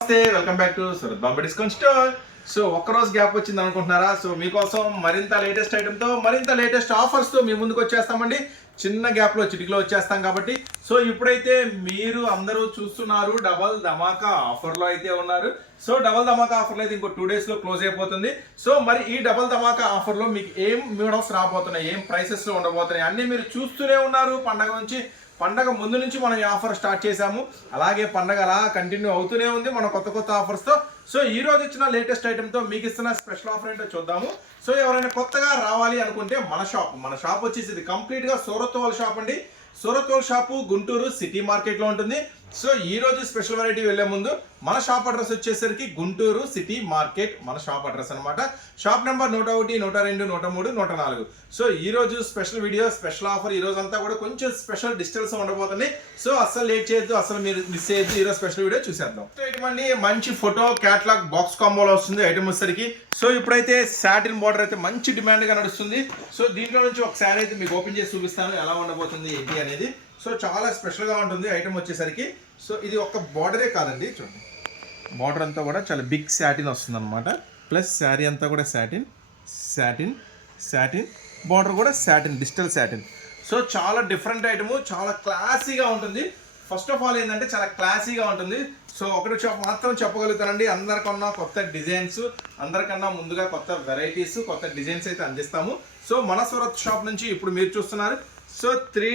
నమస్తే welcome back to Surat Bombay discount store so ఒక్క రోజు గ్యాప్ వచ్చింది అనుకుంటున్నారా? సో మీకోసం మరింత లేటెస్ట్ ఐటెంతో మరింత లేటెస్ట్ ఆఫర్స్తో మీ ముందుకు వచ్చేస్తామండి. చిన్న గ్యాప్లో చిటికలో వచ్చేస్తాం కాబట్టి. సో ఇప్పుడైతే మీరు అందరూ చూస్తున్నారు డబల్ ధమాకా ఆఫర్లో అయితే ఉన్నారు. సో డబల్ ధమాకా ఆఫర్లో అయితే ఇంకో టూ డేస్లో క్లోజ్ అయిపోతుంది. సో మరి ఈ డబల్ ధమాకా ఆఫర్లో మీకు ఏం మోడల్స్ రాబోతున్నాయి ఏం ప్రైసెస్లో ఉండబోతున్నాయి అన్నీ మీరు చూస్తూనే ఉన్నారు. పండగ నుంచి పండగ ముందు నుంచి మనం ఈ ఆఫర్ స్టార్ట్ చేశాము. అలాగే పండగ అలా కంటిన్యూ అవుతూనే ఉంది మన కొత్త కొత్త ఆఫర్స్తో సో ఈ రోజు ఇచ్చిన లేటెస్ట్ ఐటెంతో మీకు ఇస్తున్న స్పెషల్ ఆఫర్ ఏంటో చూద్దాము. సో ఎవరైనా కొత్తగా రావాలి అనుకుంటే మన షాప్ మన షాప్ వచ్చేసి ఇది కంప్లీట్గా సూరత్వాల షాప్ అండి. సూరత్వాల షాపు గుంటూరు సిటీ మార్కెట్లో ఉంటుంది. సో ఈ రోజు స్పెషల్ వెరైటీ వెళ్ళే ముందు మన షాప్ అడ్రస్ వచ్చేసరికి గుంటూరు సిటీ మార్కెట్ మన షాప్ అడ్రస్ అనమాట షాప్ నెంబర్ నూట ఒకటి నూట రెండు నూట మూడు నూట నాలుగు. సో ఈ రోజు స్పెషల్ వీడియో స్పెషల్ ఆఫర్ ఈ రోజు అంతా కూడా కొంచెం స్పెషల్ డిస్టెన్స్ ఉండబోతుంది సో అస్సలు లేట్ చేయొద్దు అసలు మీరు మిస్ చేయొద్దు. ఈ రోజు స్పెషల్ వీడియో చూసేద్దాం. సో ఇటువంటి మంచి ఫోటో క్యాట్లాగ్ బాక్స్ కాంబోలో వస్తుంది ఐటమ్ వచ్చేసరికి. సో ఇప్పుడైతే సాటిన్ బార్డర్ అయితే మంచి డిమాండ్గా నడుస్తుంది. సో దీంట్లో నుంచి ఒక శారీ అయితే మీకు ఓపెన్ చేసి చూపిస్తాను. ఎలా ఉండబోతుంది ఏంటి అనేది. సో చాలా స్పెషల్గా ఉంటుంది ఐటమ్ వచ్చేసరికి. సో ఇది ఒక బార్డరే కాదండి చూడండి. బార్డర్ అంతా కూడా చాలా బిగ్ శాటిన్ వస్తుంది అనమాట ప్లస్ శారీ అంతా కూడా శాటిన్ శాటిన్ శాటిన్. బార్డర్ కూడా శాటిన్ డిజిటల్ శాటిన్. సో చాలా డిఫరెంట్ ఐటమ్ చాలా క్లాసీగా ఉంటుంది. ఫస్ట్ ఆఫ్ ఆల్ ఏంటంటే చాలా క్లాసీగా ఉంటుంది. సో ఒకటి మాత్రం చెప్పగలుగుతానండి. అందరికన్నా కొత్త డిజైన్స్ అందరికన్నా ముందుగా కొత్త వెరైటీస్ కొత్త డిజైన్స్ అయితే అందిస్తాము. సో మన సూరత్ షాప్ నుంచి ఇప్పుడు మీరు చూస్తున్నారు so three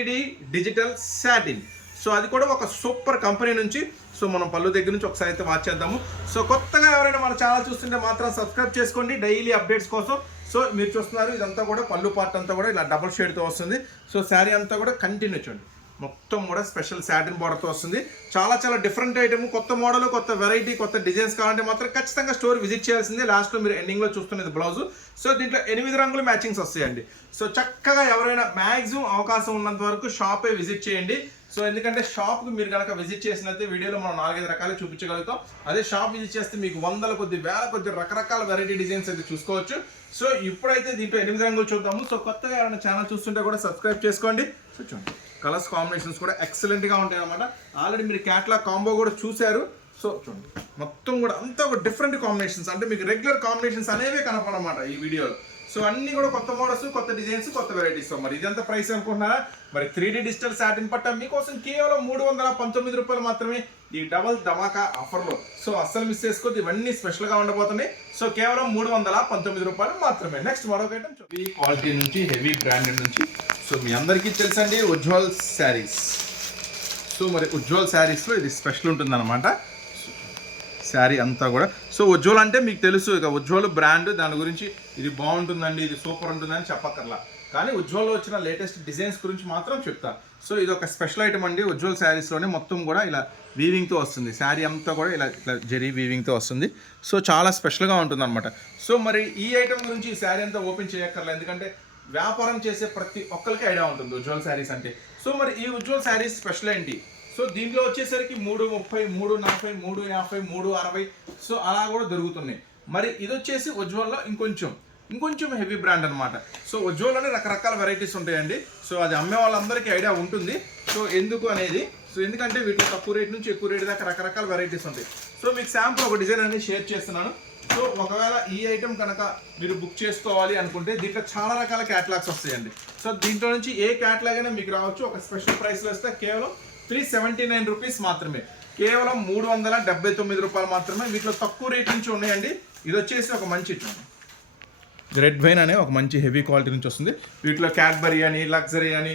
digital satin. So అది కూడా ఒక సూపర్ కంపెనీ నుంచి. సో మనం పళ్ళు దగ్గర నుంచి ఒకసారి అయితే వాచ్ చేద్దాము. సో కొత్తగా ఎవరైనా మన ఛానల్ చూస్తుంటే మాత్రం సబ్స్క్రైబ్ చేసుకోండి. డైలీ అప్డేట్స్ కోసం. సో మీరు చూస్తున్నారు ఇదంతా కూడా పళ్ళు పార్ట్ అంతా కూడా ఇలా డబుల్ షేడ్తో వస్తుంది. సో శారీ అంతా కూడా కంటిన్యూ చూడండి. మొత్తం కూడా స్పెషల్ శాటిన్ బార్డర్తో వస్తుంది. చాలా చాలా డిఫరెంట్ ఐటమ్ కొత్త మోడల్ కొత్త వెరైటీ కొత్త డిజైన్స్ కావాలంటే మాత్రం ఖచ్చితంగా స్టోర్ విజిట్ చేయాల్సిందే. లాస్ట్లో మీరు ఎండింగ్లో చూస్తున్నది బ్లౌజ్ సో దీంట్లో ఎనిమిది రంగులు మ్యాచింగ్స్ వస్తాయండి. సో చక్కగా ఎవరైనా మ్యాక్సిమం అవకాశం ఉన్నంత వరకు షాపే విజిట్ చేయండి. సో ఎందుకంటే షాప్కి మీరు కనుక విజిట్ చేసినట్టు వీడియోలో మనం నాలుగైదు రకాలు చూపించగలుగుతాం. అదే షాప్ విజిట్ చేస్తే మీకు వందల కొద్ది వేల కొద్ది రకరకాల వెరైటీ డిజైన్స్ అయితే చూసుకోవచ్చు. సో ఇప్పుడైతే దీంట్లో ఎనిమిది రంగులు చూద్దాము. సో కొత్తగా ఎవరైనా ఛానల్ చూస్తుంటే కూడా సబ్స్క్రైబ్ చేసుకోండి. సో చూడండి. కలర్స్ కాంబినేషన్స్ కూడా ఎక్సలెంట్గా ఉంటాయి అనమాట ఆల్రెడీ మీరు క్యాట్లాగ్ కాంబో కూడా చూశారు. సో చూడండి మొత్తం కూడా అంతా ఒక డిఫరెంట్ కాంబినేషన్స్ అంటే మీకు రెగ్యులర్ కాంబినేషన్స్ అనేవి కనపడమాట ఈ వీడియోలో సో అన్ని కూడా కొత్త మోడల్స్ కొత్త డిజైన్స్ కొత్త వెరైటీస్ మరి ఇదంతా ప్రైస్ అనుకుంటున్నారా? మరి త్రీ డీ డిజిటల్ సాటిన్ పట్ట మీకోసం కేవలం మూడు వందల పంతొమ్మిది రూపాయలు మాత్రమే ఈ డబల్ ధమాకా ఆఫర్లో సో అస్సలు మిస్ చేసుకోవద్దు. ఇవన్నీ స్పెషల్గా ఉండబోతున్నాయి. సో కేవలం మూడు వందల పంతొమ్మిది రూపాయలు మాత్రమే. నెక్స్ట్ మరొక ఐటమ్ క్వాలిటీ నుంచి హెవీ బ్రాండెడ్ నుంచి సో మీ అందరికీ తెలుసండి ఉజ్వల్ శారీస్. సో మరి ఉజ్వల్ శారీస్లో ఇది స్పెషల్ ఉంటుందన్నమాట. శారీ అంతా కూడా. సో ఉజ్వల్ అంటే మీకు తెలుసు ఇక ఉజ్వల్ బ్రాండ్ దాని గురించి ఇది బాగుంటుందండి ఇది సూపర్ ఉంటుందని చెప్పక్కర్లా. కానీ ఉజ్వల్లో వచ్చిన లేటెస్ట్ డిజైన్స్ గురించి మాత్రం చెప్తా. సో ఇది ఒక స్పెషల్ ఐటమ్ అండి ఉజ్వల్ శారీస్లోనే మొత్తం కూడా ఇలా వీవింగ్తో వస్తుంది. శారీ అంతా కూడా ఇలా ఇట్లా జరీ వీవింగ్తో వస్తుంది. సో చాలా స్పెషల్గా ఉంటుంది అనమాట సో మరి ఈ ఐటమ్ గురించి ఈ శారీ అంతా ఓపెన్ చేయక్కర్లేదు ఎందుకంటే వ్యాపారం చేసే ప్రతి ఒక్కరికి ఐడియా ఉంటుంది ఉజ్వల్ శారీస్ అంటే. సో మరి ఈ ఉజ్వల్ శారీస్ స్పెషల్ ఏంటి? సో దీంట్లో వచ్చేసరికి మూడు ముప్పై మూడు నలభై మూడు యాభై మూడు అరవై సో అలా కూడా దొరుకుతున్నాయి. మరి ఇది వచ్చేసి ఉజ్వల్లో ఇంకొంచెం ఇంకొంచెం హెవీ బ్రాండ్ అనమాట సో ఉజ్వల్లోనే రకరకాల వెరైటీస్ ఉంటాయండి. సో అది అమ్మే వాళ్ళందరికీ ఐడియా ఉంటుంది. సో ఎందుకు అనేది సో ఎందుకంటే వీటిలో తక్కువ రేట్ నుంచి ఎక్కువ రేట్ దాకా రకరకాల వెరైటీస్ ఉంటాయి. సో మీకు శాంపుల్ ఒక డిజైన్ అనేది షేర్ చేస్తున్నాను. సో ఒకవేళ ఈ ఐటెం కనుక మీరు బుక్ చేసుకోవాలి అనుకుంటే దీంట్లో చాలా రకాల క్యాటలాగ్స్ వస్తాయండి. సో దీంట్లో నుంచి ఏ క్యాటలాగ్ అయినా మీకు రావచ్చు. ఒక స్పెషల్ ప్రైస్లో వస్తే కేవలం త్రీ సెవెంటీ నైన్ రూపీస్ మాత్రమే. కేవలం మూడు వందల డెబ్బై తొమ్మిది రూపాయలు మాత్రమే వీటిలో తక్కువ రేట్ నుంచి ఉన్నాయండి. ఇది వచ్చేసి ఒక మంచి రెడ్ వైన్ అనే ఒక మంచి హెవీ క్వాలిటీ నుంచి వస్తుంది. వీటిలో క్యాడ్బరీ అని లగ్జరీ అని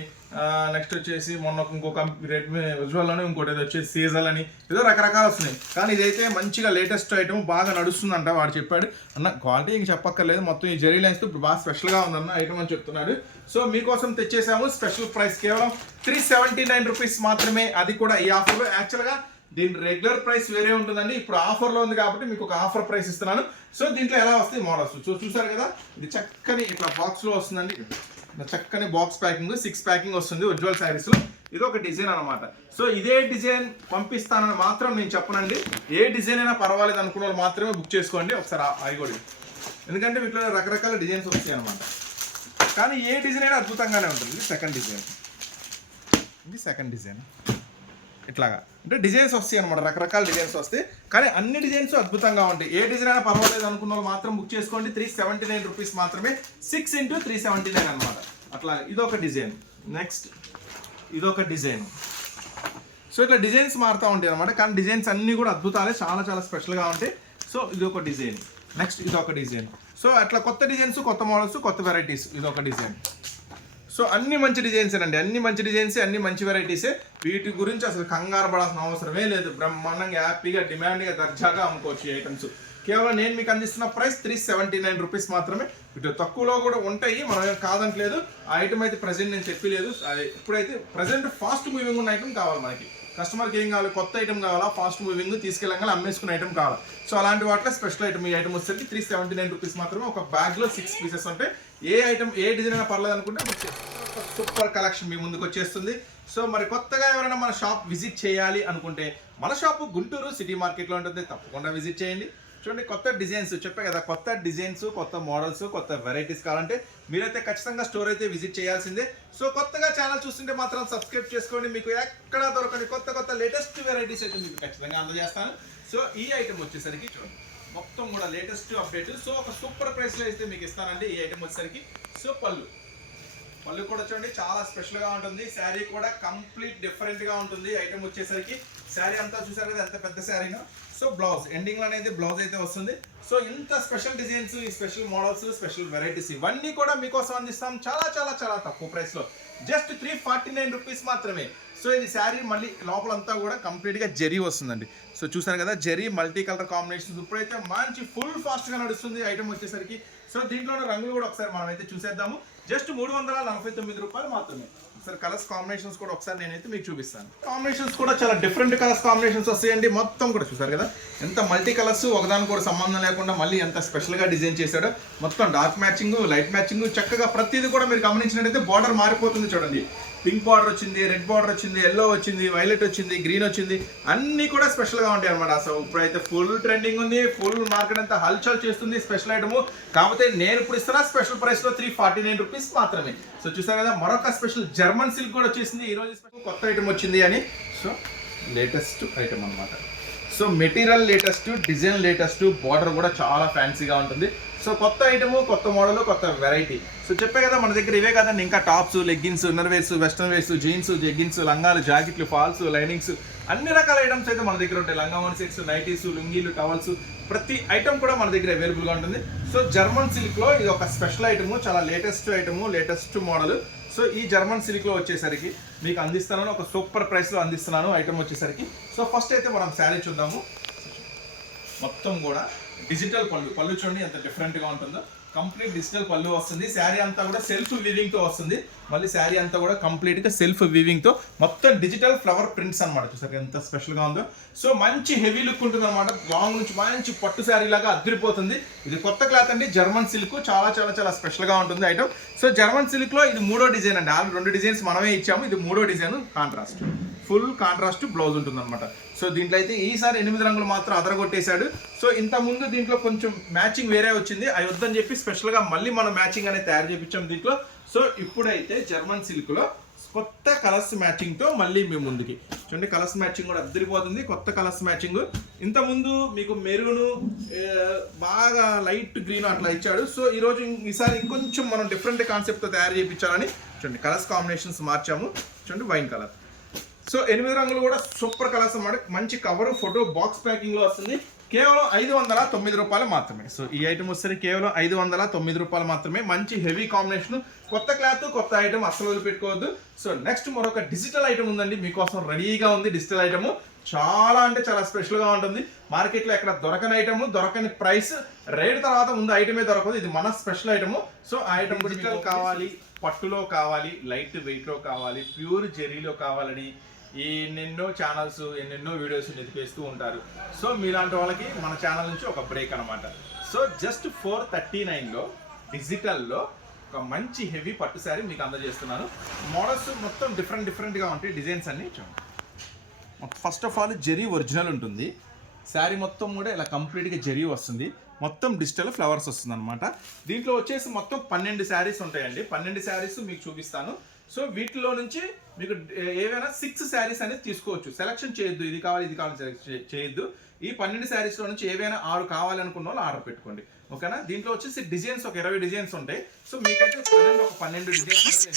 నెక్స్ట్ వచ్చేసి మొన్న ఇంకొక రెడ్మీ విజువల్లోనే ఇంకోటి ఏదో వచ్చేసి సీజల్ అని ఏదో రకరకాలు వస్తున్నాయి. కానీ ఇదైతే మంచిగా లేటెస్ట్ ఐటమ్ బాగా నడుస్తుందంట వాడు చెప్పాడు. అన్న క్వాలిటీ ఇంక చెప్పక్కర్లేదు. మొత్తం ఈ జెరీ లైన్స్ ఇప్పుడు బాగా స్పెషల్గా ఉందన్న ఐటమ్ అని చెప్తున్నాడు. సో మీకోసం తెచ్చేసాము. స్పెషల్ ప్రైస్ కేవలం త్రీ సెవెంటీ నైన్ రూపీస్ మాత్రమే. అది కూడా ఈ ఆఫర్లో యాక్చువల్గా దీని రెగ్యులర్ ప్రైస్ వేరే ఉంటుందండి. ఇప్పుడు ఆఫర్లో ఉంది కాబట్టి మీకు ఒక ఆఫర్ ప్రైస్ ఇస్తున్నాను. సో దీంట్లో ఎలా వస్తాయి మోడల్స్ సో చూసారు కదా? ఇది చక్కని ఇట్లా బాక్స్లో వస్తుందండి. చక్కని బాక్స్ ప్యాకింగ్ సిక్స్ ప్యాకింగ్ వస్తుంది ఉజ్వల్ శారీస్లో ఇది ఒక డిజైన్ అనమాట సో ఇదే డిజైన్ పంపిస్తానని మాత్రం నేను చెప్పనండి. ఏ డిజైన్ అయినా పర్వాలేదు అనుకున్న వాళ్ళు మాత్రమే బుక్ చేసుకోండి. ఒకసారి అది కూడా. ఎందుకంటే వీటిలో రకరకాల డిజైన్స్ వస్తాయి అనమాట కానీ ఏ డిజైన్ అయినా అద్భుతంగానే ఉంటుంది. ఇది సెకండ్ డిజైన్. ఇది సెకండ్ డిజైన్. ఇట్లాగా. అంటే డిజైన్స్ వస్తాయి అనమాట రకరకాల డిజైన్స్ వస్తాయి. కానీ అన్ని డిజైన్స్ అద్భుతంగా ఉంటాయి. ఏ డిజైన్ అయినా పర్వాలేదు అనుకున్న వాళ్ళు మాత్రం బుక్ చేసుకోండి. త్రీ సెవెంటీ నైన్ రూపీస్ మాత్రమే. Six into three seventy nine అనమాట అట్లా ఇదొక డిజైన్. నెక్స్ట్ ఇదొక డిజైన్. సో ఇట్లా డిజైన్స్ మారుతూ ఉంటాయి అనమాట కానీ డిజైన్స్ అన్నీ కూడా అద్భుతాలే చాలా చాలా స్పెషల్గా ఉంటాయి. సో ఇది ఒక డిజైన్. నెక్స్ట్ ఇది ఒక డిజైన్. సో అట్లా కొత్త డిజైన్స్ కొత్త మోడల్స్ కొత్త వెరైటీస్ ఇదొక డిజైన్. సో అన్ని మంచి డిజైన్సే అండి అన్ని మంచి డిజైన్స్ అన్ని మంచి వెరైటీసే వీటి గురించి అసలు కంగారు పడాల్సిన అవసరమే లేదు. బ్రహ్మాండంగా హ్యాపీగా డిమాండ్గా దర్జాగా అమ్ముకోవచ్చు ఈ ఐటమ్స్ కేవలం నేను మీకు అందిస్తున్న price three seventy nine rupees మాత్రమే. ఇటు తక్కువలో కూడా ఉంటాయి మనం ఏం కాదంటలేదు. ఆ ఐటమ్ అయితే ప్రజెంట్ నేను చెప్పలేదు. అది ఇప్పుడైతే ప్రజెంట్ ఫాస్ట్ మూవింగ్ ఉన్న ఐటమ్ కావాలి మనకి. కస్టమర్కి ఏం కావాలి? కొత్త ఐటమ్ కావాలా? ఫాస్ట్ మూవింగ్ తీసుకెళ్ళగానే అమ్మేసుకునే ఐటమ్ కావాలి. సో అలాంటి వాటిలో స్పెషల్ ఐటమ్ ఈ ఐటమ్ వచ్చేసరికి త్రీ సెవెంటీ నైన్ రూపీస్ మాత్రమే. ఒక బ్యాగ్లో సిక్స్ పీసెస్ ఉంటాయి. ఏ ఐటమ్ ఏ డిజైన్ అయినా పర్లేదు అనుకుంటే సూపర్ కలెక్షన్ మీ ముందుకు వచ్చేస్తుంది. సో మరి కొత్తగా ఎవరైనా మన షాప్ విజిట్ చేయాలి అనుకుంటే మన షాపు గుంటూరు సిటీ మార్కెట్లో ఉంటుంది. తప్పకుండా విజిట్ చేయండి. చూడండి కొత్త డిజైన్స్ చెప్పే కదా కొత్త డిజైన్స్ కొత్త మోడల్స్ కొత్త వెరైటీస్ కావాలంటే మీరైతే ఖచ్చితంగా స్టోర్ అయితే విజిట్ చేయాల్సిందే. సో కొత్తగా ఛానల్ చూస్తుంటే మాత్రం సబ్స్క్రైబ్ చేసుకోండి. మీకు ఎక్కడ దొరకని కొత్త కొత్త లేటెస్ట్ వెరైటీస్ అయితే మీకు ఖచ్చితంగా అందజేస్తాను. సో ఈ ఐటమ్ వచ్చేసరికి చూడండి. మొత్తం కూడా లేటెస్ట్ అప్డేట్ సో ఒక సూపర్ ప్రైస్లో అయితే మీకు ఇస్తానండి ఈ ఐటమ్ వచ్చేసరికి. సో పళ్ళు. పళ్ళు కూడా చూడండి చాలా స్పెషల్గా ఉంటుంది. శారీ కూడా కంప్లీట్ డిఫరెంట్గా ఉంటుంది. ఐటమ్ వచ్చేసరికి శారీ అంతా చూసారు కదా ఎంత పెద్ద శారీనో. సో బ్లౌజ్ ఎండింగ్లో అనేది బ్లౌజ్ అయితే వస్తుంది. సో ఇంత స్పెషల్ డిజైన్స్ ఈ స్పెషల్ మోడల్స్ స్పెషల్ వెరైటీస్ ఇవన్నీ కూడా మీకోసం అందిస్తాం. చాలా చాలా చాలా తక్కువ ప్రైస్లో just three forty nine rupees మాత్రమే. సో ఇది శారీ మళ్ళీ లోపలంతా కూడా కంప్లీట్గా జరీ వస్తుందండి. సో చూసారు కదా జరీ మల్టీ కలర్ కాంబినేషన్స్. ఇప్పుడైతే మంచి ఫుల్ ఫాస్ట్గా నడుస్తుంది ఐటమ్ వచ్చేసరికి. సో దీంట్లో రంగులు కూడా ఒకసారి మనం అయితే చూసేద్దాము. జస్ట్ మూడు వందల నలభై తొమ్మిది రూపాయలు మాత్రమే. ఒకసారి కలర్స్ కాంబినేషన్స్ కూడా ఒకసారి నేనైతే మీకు చూపిస్తాను. కాంబినేషన్స్ కూడా చాలా డిఫరెంట్ కలర్స్ కాంబినేషన్స్ వస్తాయండి. మొత్తం కూడా చూసారు కదా ఎంత మల్టీ కలర్స్ ఒకదాని కూడా సంబంధం లేకుండా మళ్ళీ ఎంత స్పెషల్గా డిజైన్ చేశాడో. మొత్తం డార్క్ మ్యాచింగ్ లైట్ మ్యాచింగ్ చక్కగా ప్రతిదీ కూడా మీరు గమనించినట్టయితే బార్డర్ మారిపోతుంది చూడండి. పింక్ బార్డర్ వచ్చింది రెడ్ బార్డర్ వచ్చింది ఎల్లో వచ్చింది వైలెట్ వచ్చింది గ్రీన్ వచ్చింది అన్నీ కూడా స్పెషల్గా ఉంటాయి అనమాట అసలు ఇప్పుడైతే ఫుల్ ట్రెండింగ్ ఉంది ఫుల్ మార్కెట్ అంతా హల్చల్ చేస్తుంది స్పెషల్ ఐటమ్ కాకపోతే నేను ఇప్పుడు ఇస్తున్నా స్పెషల్ ప్రైస్లో త్రీ ఫార్టీ నైన్ రూపీస్ మాత్రమే. సో చూసారు కదా మరొక స్పెషల్ జర్మన్ సిల్క్ కూడా వచ్చేసింది. ఈరోజు స్పెషల్ కొత్త ఐటమ్ వచ్చింది అని. సో లేటెస్ట్ ఐటమ్ అన్నమాట. So material latest design latest border కూడా చాలా ఫ్యాన్సీగా ఉంటుంది. సో కొత్త ఐటమ్ కొత్త మోడల్ కొత్త వెరైటీ సో చెప్పే కదా మన దగ్గర ఇవే కదండి. ఇంకా tops leggings inner wears western wears jeans jeggings లంగాలు జాకెట్లు ఫాల్స్ లైనింగ్స్ అన్ని రకాల ఐటమ్స్ అయితే మన దగ్గర ఉంటాయి. లంగా వన్ సెట్స్ నైటీస్ లుంగీలు టవల్స్ ప్రతి ఐటమ్ కూడా మన దగ్గర అవైలబుల్గా ఉంటుంది. సో జర్మన్ సిల్క్లో ఇది ఒక స్పెషల్ ఐటమ్ చాలా latest item latest model so ఈ జర్మన్ సిల్క్లో వచ్చేసరికి మీకు అందిస్తున్నాను ఒక సూపర్ ప్రైస్లో అందిస్తున్నాను ఐటమ్ వచ్చేసరికి. సో ఫస్ట్ అయితే మనం శారీ చూద్దాము. మొత్తం కూడా డిజిటల్ పళ్ళు పళ్ళు చూడండి ఎంత డిఫరెంట్గా ఉంటుందో. కంప్లీట్ డిజిటల్ పళ్ళు వస్తుంది. శారీ అంతా కూడా సెల్ఫ్ వీవింగ్తో వస్తుంది. మళ్ళీ శారీ అంతా కూడా కంప్లీట్గా సెల్ఫ్ వీవింగ్తో మొత్తం డిజిటల్ ఫ్లవర్ ప్రింట్స్ అన్నమాట. చూసారు ఎంత స్పెషల్గా ఉందో. సో మంచి హెవీ లుక్ ఉంటుంది అనమాట లాంగ్ నుంచి మంచి పట్టు శారీ లాగా అదిరిపోతుంది ఇది కొత్త క్లాత్ అండి. జర్మన్ సిల్క్ చాలా చాలా చాలా స్పెషల్గా ఉంటుంది ఐటమ్ సో జర్మన్ సిల్క్లో ఇది మూడో డిజైన్ అండి. ఆల్రెడీ రెండు డిజైన్స్ మనమే ఇచ్చాము. ఇది మూడో design contrast full contrast blouse ఉంటుంది అనమాట సో దీంట్లో అయితే ఈసారి ఎనిమిది రంగులు మాత్రం అదరగొట్టేశాడు. సో ఇంత ముందు దీంట్లో కొంచెం మ్యాచింగ్ వేరే వచ్చింది. అవి వద్దని చెప్పి స్పెషల్గా మళ్ళీ మనం మ్యాచింగ్ అనేది తయారు చేయించాం దీంట్లో. సో ఇప్పుడైతే జర్మన్ సిల్క్లో కొత్త కలర్స్ మ్యాచింగ్తో మళ్ళీ మీ ముందుకి. చూడండి కలర్స్ మ్యాచింగ్ కూడా అద్దరిపోతుంది. కొత్త కలర్స్ మ్యాచింగ్. ఇంతకుముందు మీకు మెరుగును బాగా లైట్ గ్రీన్ అట్లా ఇచ్చాడు. సో ఈ రోజు ఈసారి ఇంకొంచెం మనం డిఫరెంట్ కాన్సెప్ట్తో తయారు చేయించాలని చూడండి కలర్స్ కాంబినేషన్స్ మార్చాము. చూడండి వైన్ కలర్. సో ఎనిమిది రంగులు కూడా సూపర్ కలర్స్ అన్నమాట. మంచి కవర్ ఫోటో బాక్స్ ప్యాకింగ్లో వస్తుంది. కేవలం ఐదు వందల తొమ్మిది రూపాయలు మాత్రమే. సో ఈ ఐటమ్ వస్తే కేవలం ఐదు వందల తొమ్మిది రూపాయలు మాత్రమే. మంచి హెవీ కాంబినేషన్ కొత్త క్లాత్ కొత్త ఐటమ్ అసలు వదిలిపెట్టుకోవద్దు. సో నెక్స్ట్ మరొక డిజిటల్ ఐటమ్ ఉందండి. మీకోసం రెడీగా ఉంది డిజిటల్ ఐటమ్ చాలా అంటే చాలా స్పెషల్గా ఉంటుంది. మార్కెట్లో ఎక్కడ దొరకని ఐటమ్ దొరకని ప్రైస్ రేట్ తర్వాత ముందు ఐటమే దొరకదు. ఇది మన స్పెషల్ ఐటమ్ సో ఆ ఐటమ్ డిజిటల్ కావాలి పట్టులో కావాలి లైట్ వెయిట్లో కావాలి ప్యూర్ జెరీలో కావాలని ఎన్నెన్నో ఛానల్స్ ఎన్నెన్నో వీడియోస్ వెతికేస్తూ ఉంటారు. సో మీలాంటి వాళ్ళకి మన ఛానల్ నుంచి ఒక బ్రేక్ అనమాట సో జస్ట్ ఫోర్ థర్టీ నైన్లో డిజిటల్లో ఒక మంచి హెవీ పట్టు శారీ మీకు అందజేస్తున్నాను. మోడల్స్ మొత్తం డిఫరెంట్ డిఫరెంట్గా ఉంటాయి. డిజైన్స్ అన్ని చూడండి. First of all zari original ఉంటుంది. శారీ మొత్తం కూడా ఇలా కంప్లీట్గా జెరీ వస్తుంది. మొత్తం డిజిటల్ ఫ్లవర్స్ వస్తుంది అనమాట దీంట్లో వచ్చేసి మొత్తం పన్నెండు శారీస్ ఉంటాయండి. పన్నెండు శారీస్ మీకు చూపిస్తాను. సో వీటిలో నుంచి మీకు ఏవైనా సిక్స్ శారీస్ అనేది తీసుకోవచ్చు. సెలక్షన్ చేయొద్దు. ఇది కావాలి ఇది కావాలి చే- చేయొద్దు. ఈ పన్నెండు శారీస్లో నుంచి ఏవైనా ఆరు కావాలనుకున్న వాళ్ళు ఆర్డర్ పెట్టుకోండి. ఓకేనా దీంట్లో వచ్చేసి డిజైన్స్ ఒక ఇరవై డిజైన్స్ ఉంటాయి. సో మీకైతే ప్రజెంట్ ఒక పన్నెండు డిజైన్స్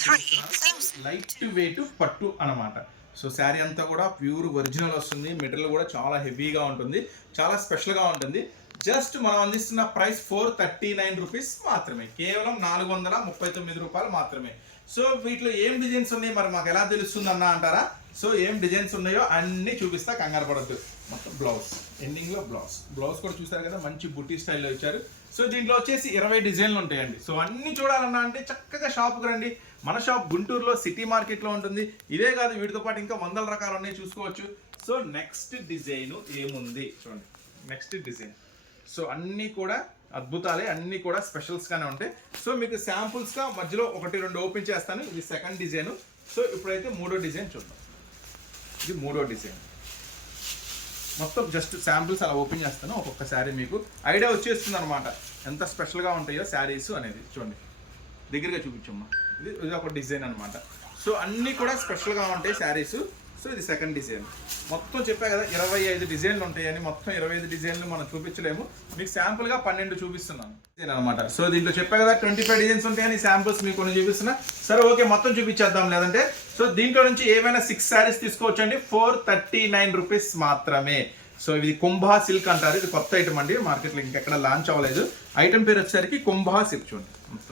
లైట్ వెయిట్ పట్టు అన్నమాట. సో శారీ అంతా కూడా ప్యూర్ ఒరిజినల్ వస్తుంది. మెటీరియల్ కూడా చాలా హెవీగా ఉంటుంది. చాలా స్పెషల్గా ఉంటుంది. జస్ట్ మనం అందిస్తున్న price four thirty nine rupees మాత్రమే. కేవలం నాలుగు వందల ముప్పై తొమ్మిది రూపాయలు మాత్రమే. సో వీటిలో ఏం డిజైన్స్ ఉన్నాయి మరి మాకు ఎలా తెలుస్తుంది అన్న అంటారా? సో ఏం డిజైన్స్ ఉన్నాయో అన్నీ చూపిస్తా కంగారు పడద్దు. మొత్తం బ్లౌజ్ ఎండింగ్లో బ్లౌజ్ బ్లౌజ్ కూడా చూసారు కదా మంచి బుటీ స్టైల్లో ఇచ్చారు. సో దీంట్లో వచ్చేసి ఇరవై డిజైన్లు ఉంటాయండి. సో అన్ని చూడాలన్నా అంటే చక్కగా షాప్కి రండి. మన షాప్ గుంటూరులో సిటీ మార్కెట్లో ఉంటుంది. ఇదే కాదు వీటితో పాటు ఇంకా వందల రకాలు ఉన్నాయి చూసుకోవచ్చు. సో నెక్స్ట్ డిజైన్ ఏముంది? చూడండి. నెక్స్ట్ డిజైన్ సో అన్నీ కూడా అద్భుతాలే అన్నీ కూడా స్పెషల్స్గానే ఉంటాయి. సో మీకు శాంపుల్స్గా మధ్యలో ఒకటి రెండు ఓపెన్ చేస్తాను. ఇది సెకండ్ డిజైన్ సో ఇప్పుడైతే మూడో డిజైన్ చూద్దాం. ఇది మూడో డిజైన్ మొత్తం జస్ట్ శాంపుల్స్ అలా ఓపెన్ చేస్తాను. ఒక్కొక్క శారీ మీకు ఐడియా వచ్చేస్తుంది అనమాట ఎంత స్పెషల్గా ఉంటాయో శారీస్ అనేది చూడండి. దగ్గరగా చూపించమ్మా. ఇది ఇది ఒక డిజైన్ అనమాట సో అన్నీ కూడా స్పెషల్గా ఉంటాయి శారీస్ సో ఇది సెకండ్ డిజైన్ మొత్తం చెప్పా కదా ఇరవై ఐదు డిజైన్లు ఉంటాయని మొత్తం ఇరవై ఐదు డిజైన్లు మనం చూపించలేము. మీకు శాంపుల్గా పన్నెండు చూపిస్తున్నాను. డిజైన్ అనమాట సో దీంట్లో చెప్పా కదా ట్వంటీ ఫైవ్ డిజైన్స్ ఉంటాయని శాంపుల్స్ మీకు కొన్ని చూపిస్తున్నా. సరే ఓకే మొత్తం చూపించేద్దాం లేదంటే. సో దీంట్లో నుంచి ఏమైనా సిక్స్ శారీస్ తీసుకోవచ్చండి. ఫోర్ థర్టీ నైన్ రూపీస్ మాత్రమే. సో ఇది కుంభా సిల్క్ అంటారు. ఇది కొత్త ఐటమ్ అండి. మార్కెట్లో ఇంకెక్కడ లాంచ్ అవ్వలేదు. ఐటమ్ పేరు వచ్చేసరికి కుంభా సిల్క్ చూడండి. మొత్తం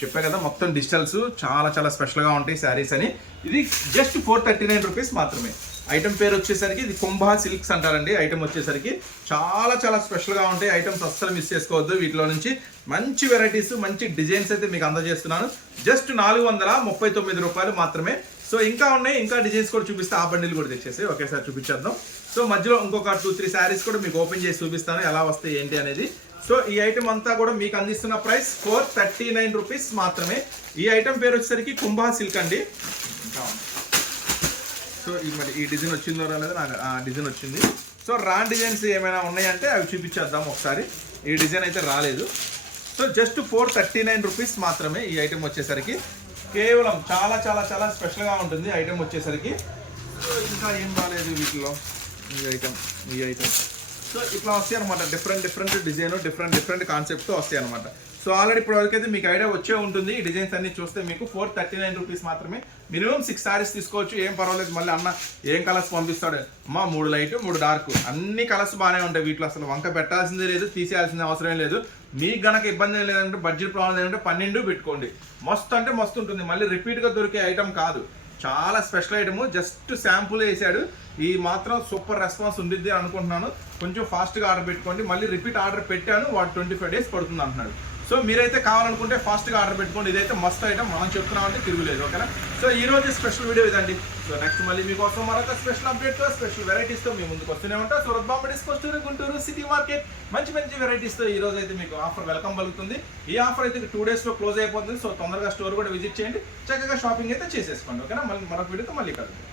చెప్పా కదా మొత్తం డిజిటల్స్ చాలా చాలా స్పెషల్గా ఉంటాయి శారీస్ అని. ఇది just four thirty nine rupees మాత్రమే. ఐటమ్ పేరు వచ్చేసరికి ఇది కుంభా సిల్క్స్ అంటారండి. ఐటమ్ వచ్చేసరికి చాలా చాలా స్పెషల్గా ఉంటాయి. ఐటమ్స్ అస్సలు మిస్ చేసుకోవద్దు. వీటిలో నుంచి మంచి వెరైటీస్ మంచి డిజైన్స్ అయితే మీకు అందజేస్తున్నాను. జస్ట్ నాలుగు వందల ముప్పై తొమ్మిది రూపాయలు మాత్రమే. సో ఇంకా ఉన్నాయి. ఇంకా డిజైన్స్ కూడా చూపిస్తే. ఆ బండిలు కూడా తెచ్చేసి ఒకేసారి చూపించేద్దాం. సో మధ్యలో ఇంకొక టూ త్రీ శారీస్ కూడా మీకు ఓపెన్ చేసి చూపిస్తాను. ఎలా వస్తాయి ఏంటి అనేది. సో ఈ ఐటమ్ అంతా కూడా మీకు అందిస్తున్న price four thirty nine rupees మాత్రమే. ఈ ఐటమ్ పేరు వచ్చేసరికి కుంభా సిల్క్ అండి. సో ఈ మరి ఈ డిజైన్ వచ్చిందో రాలేదో నాకు ఆ డిజైన్ వచ్చింది. సో రా డిజైన్స్ ఏమైనా ఉన్నాయంటే అవి చూపించేద్దాం ఒకసారి. ఈ డిజైన్ అయితే రాలేదు. So just four thirty nine rupees మాత్రమే ఈ ఐటెం వచ్చేసరికి. కేవలం చాలా చాలా చాలా స్పెషల్గా ఉంటుంది ఐటెం వచ్చేసరికి. ఇంకా ఏం రాలేదు వీటిలో. ఈ ఐటెం ఈ ఐటెం సో ఇట్లా వస్తాయి అనమాట different different design different different కాన్సెప్ట్తో వస్తాయి అనమాట సో ఆల్రెడీ ఇప్పుడు వరకైతే మీకు ఐడియా వచ్చే ఉంటుంది. ఈ డిజైన్స్ అన్ని చూస్తే మీకు ఫోర్ థర్టీ నైన్ రూపీస్ మాత్రమే. మినిమం సిక్స్ సారీస్ తీసుకోవచ్చు. ఏం పర్వాలేదు. మళ్ళీ అన్న ఏం కలర్స్ పంపిస్తాడు? అమ్మా మూడు లైట్ మూడు డార్క్ అన్ని కలర్స్ బాగానే ఉంటాయి వీటిలో. అసలు వంక పెట్టాల్సిందే లేదు తీసేయాల్సిన అవసరం లేదు. మీకు గనక ఇబ్బంది ఏం లేదంటే బడ్జెట్ ప్రాబ్లం ఏంటంటే పన్నెండు పెట్టుకోండి. మస్తు అంటే మస్తు ఉంటుంది. మళ్ళీ రిపీట్గా దొరికే ఐటమ్ కాదు. చాలా స్పెషల్ ఐటమ్ జస్ట్ శాంపుల్ వేసాడు. ఈ మాత్రం సూపర్ రెస్పాన్స్ ఉండిద్ది అనుకుంటున్నాను. కొంచెం ఫాస్ట్గా ఆర్డర్ పెట్టుకోండి. మళ్ళీ రిపీట్ ఆర్డర్ పెట్టాను. వాడు ట్వంటీ ఫైవ్ డేస్ పడుతుంది అంటున్నాడు. సో మీరైతే కావాలనుకుంటే ఫాస్ట్గా ఆర్డర్ పెట్టుకోండి. ఇదైతే మస్త్ ఐటమ్ మనం చెప్తున్నామంటే తిరుగులేదు ఓకేనా? సో ఈ రోజు స్పెషల్ వీడియో ఇదండి. సో నెక్స్ట్ మళ్ళీ మీకోసం మరొక స్పెషల్ అప్డేట్తో స్పెషల్ వెరైటీస్తో మీ ముందుకు వస్తూనే ఉంటాం. సూరత్ బాంబే డిస్కొస్తూరు గుంటూరు సిటీ మార్కెట్ మంచి మంచి వెరైటీస్తో ఈ రోజు అయితే మీకు ఆఫర్ వెల్కమ్ పలుకుతుంది. ఈ ఆఫర్ అయితే టూ డేస్లో క్లోజ్ అయిపోతుంది. సో తొందరగా స్టోర్ కూడా విజిట్ చేయండి. చక్కగా షాపింగ్ అయితే చేసేసుకోండి ఓకేనా? మళ్ళీ మరొక వీడియోతో మళ్ళీ కలుగుతుంది